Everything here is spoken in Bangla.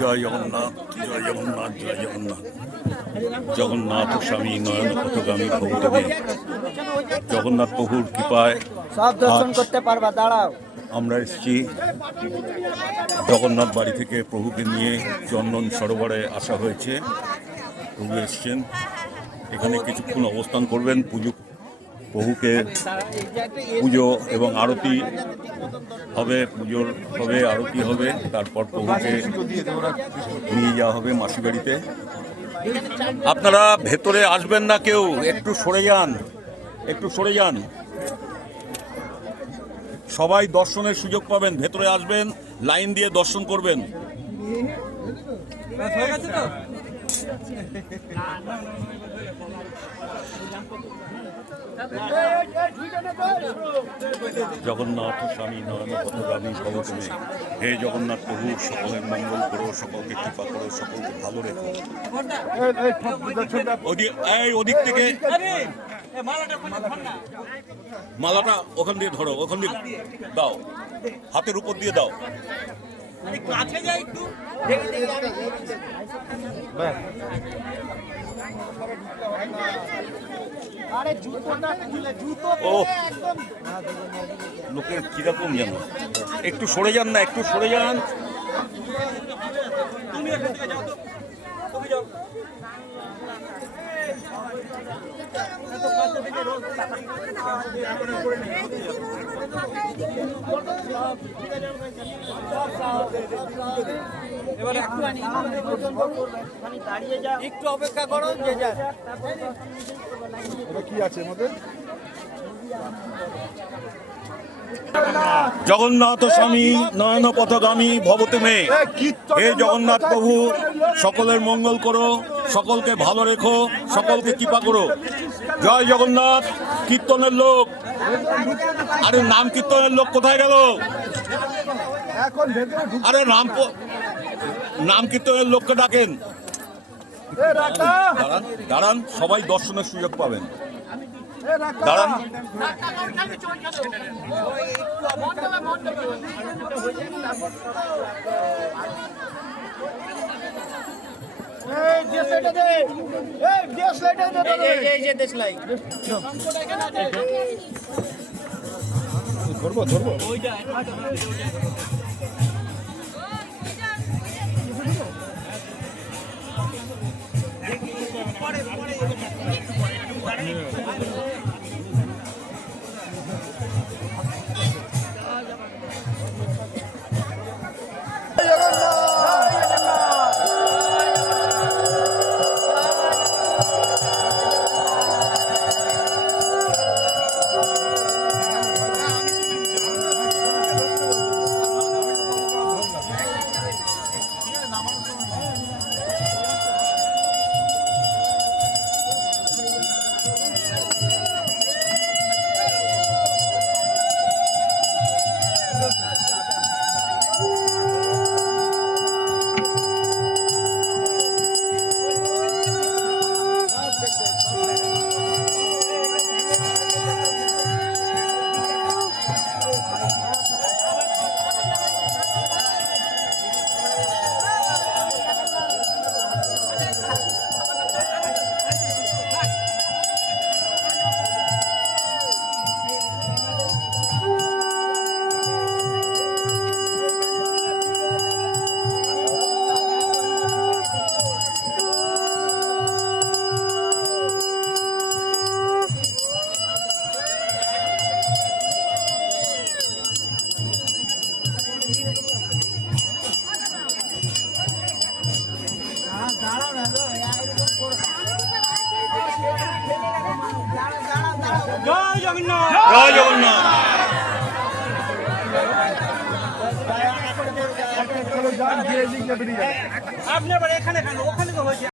জয় জগন্নাথ, জয় জগন্নাথ, জয় জগন্নাথ। জগন্নাথ স্বামী নয়ন পথগামী ভবতমে জগন্নাথ প্রভুর কৃপায় সব দর্শন করতে পারবা। দাঁড়াও, আমরা এসেছি জগন্নাথ বাড়ি থেকে প্রভুকে নিয়ে চন্দন সরোবরে আসা হয়েছে। প্রভু এসছেন, এখানে কিছুক্ষণ অবস্থান করবেন। প্রভুকে পুজো এবং আরতি হবে, পুজোর হবে, আরতি হবে, তারপর প্রভুকে নিয়ে যাওয়া হবে মাসি বাড়িতে। আপনারা ভেতরে আসবেন না কেউ, একটু সরে যান, একটু সরে যান। সবাই দর্শনের সুযোগ পাবেন, ভেতরে আসবেন, লাইন দিয়ে দর্শন করবেন। জগন্নাথ স্বামী নয়ন পথগামী ভবতমে, হে জগন্নাথ প্রভু, সকলের মঙ্গল করো, সকলকে কৃপা করো, সকলকে ভালো রেখো। ওদিক থেকে মালাটা ওখান দিয়ে ধরো, ওখান দিয়ে দাও, হাতের উপর দিয়ে দাও। ও লোকের কিরকম যেন, একটু সরে যান না, একটু সরে যান। একটু অপেক্ষা করো। কি আছে আমাদের? জগন্নাথ স্বামী নয়ন পথগামী ভবতমে, হে জগন্নাথ প্রভু, সকলের মঙ্গল করো, সকলকে ভালো রেখো, সকলকে কৃপা করো। জয় জগন্নাথ। কীর্তনের লোক, আরে নাম কীর্তনের লোক কোথায় গেল? আরে নাম কীর্তনের লোককে ডাকেন। দাঁড়ান, দাঁড়ান, সবাই দর্শনের সুযোগ পাবেন। দাঁড়ান। ধরবো ধরবো। জয় জগন্নাথ, জয় জগন্নাথ। আপনি আবার এখানে কেন? ওখানে তো হয়েছে।